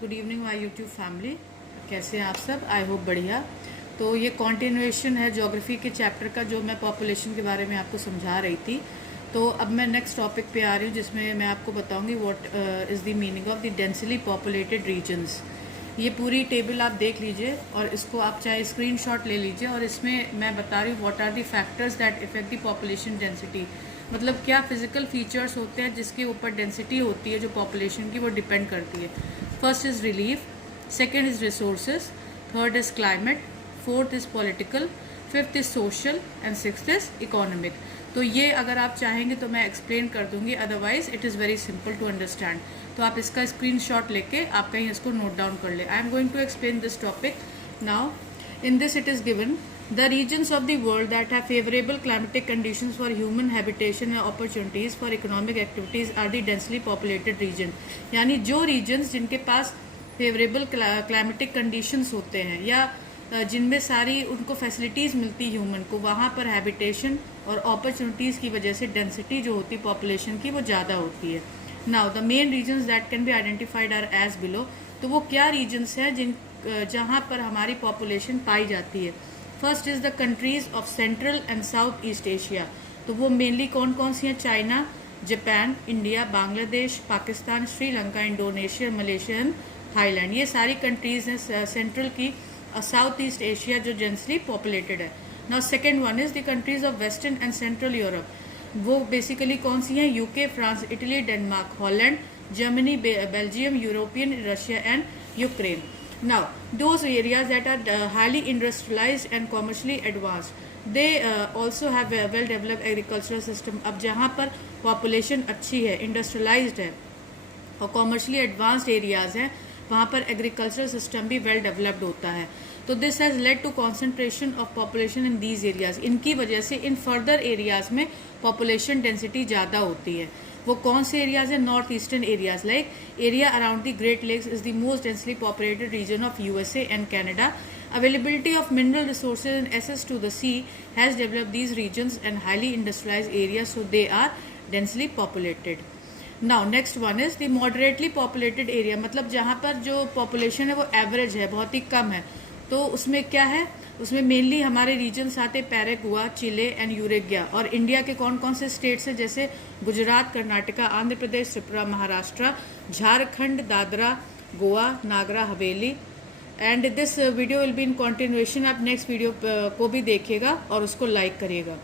Good evening my YouTube family. कैसे हैं आप सब? आई होप बढ़िया। तो ये कॉन्टिन्यूएशन है ज्योग्राफी के चैप्टर का, जो मैं पॉपुलेशन के बारे में आपको समझा रही थी। तो अब मैं नेक्स्ट टॉपिक पे आ रही हूँ, जिसमें मैं आपको बताऊंगी what is the meaning of the densely populated regions. ये पूरी टेबल आप देख लीजिए और इसको आप चाहे स्क्रीनशॉट ले लीजिए, और इसमें मैं बता रही हूँ what are the factors that affect the population density. मतलब क्या फिजिकल फीचर्स होते हैं जिसके ऊपर डेंसिटी होती है जो पॉपुलेशन की, वो डिपेंड करती है। First is relief, second is resources, third is climate, fourth is political, fifth is social and sixth is economic. तो ये अगर आप चाहेंगे तो मैं एक्सप्लेन कर दूंगी, otherwise it is very simple to understand. तो आप इसका स्क्रीनशॉट लेके आप कहीं इसको नोट डाउन कर ले। I am going to explain this topic now. In this it is given the regions of the world that have favorable climatic conditions for human habitation and opportunities for economic activities are the densely populated region। यानी जो regions जिनके पास favorable climatic conditions होते हैं या जिनमें सारी उनको facilities मिलती ह्यूमन को, वहाँ पर हैबिटेशन और अपॉर्चुनिटीज़ की वजह से डेंसिटी जो होती पॉपुलेशन की वो ज़्यादा होती है। Now the main regions that can be identified are as below. तो वो क्या रीजन्स हैं जिन जहाँ पर हमारी पॉपुलेशन पाई जाती है। First is the countries of central and south east Asia. तो वो मेनली कौन कौन सी हैं? China, Japan, India, Bangladesh, Pakistan, Sri Lanka, Indonesia, Malaysia and Thailand. ये सारी कंट्रीज़ हैं सेंट्रल की साउथ ईस्ट एशिया जो डेंसली पॉपुलेटेड है। Now second one is the countries of western and central Europe. वो बेसिकली कौन सी हैं? UK, France, Italy, Denmark, Holland, Germany, Belgium, European, Russia and Ukraine. Now, those areas that are highly industrialized and commercially advanced, they also have a well-developed agricultural system। अब जहाँ पर population अच्छी है, industrialized है और commercially advanced areas हैं, वहाँ पर agricultural system भी well developed होता है। तो this has led to concentration of population in these areas। इनकी वजह से इन further areas में population density ज़्यादा होती है। वो कौन से एरियाज है? North eastern areas like area around the great lakes is the most densely populated region of USA and Canada. Availability of mineral resources and access to the sea has developed these regions and highly industrialised areas, so they are densely populated. Now next one is the moderately populated area. मतलब जहाँ पर जो population है वो average है, बहुत ही कम है। तो उसमें क्या है? उसमें मेनली हमारे रीजन्स आते पैरागुआ, चिले एंड यूरेगिया। और इंडिया के कौन कौन से स्टेट्स हैं? जैसे गुजरात, कर्नाटका, आंध्र प्रदेश, त्रिपुरा, महाराष्ट्र, झारखंड, दादरा, गोवा, नागरा हवेली। And this video will be in continuation. आप नेक्स्ट वीडियो को भी देखिएगा और उसको लाइक करिएगा।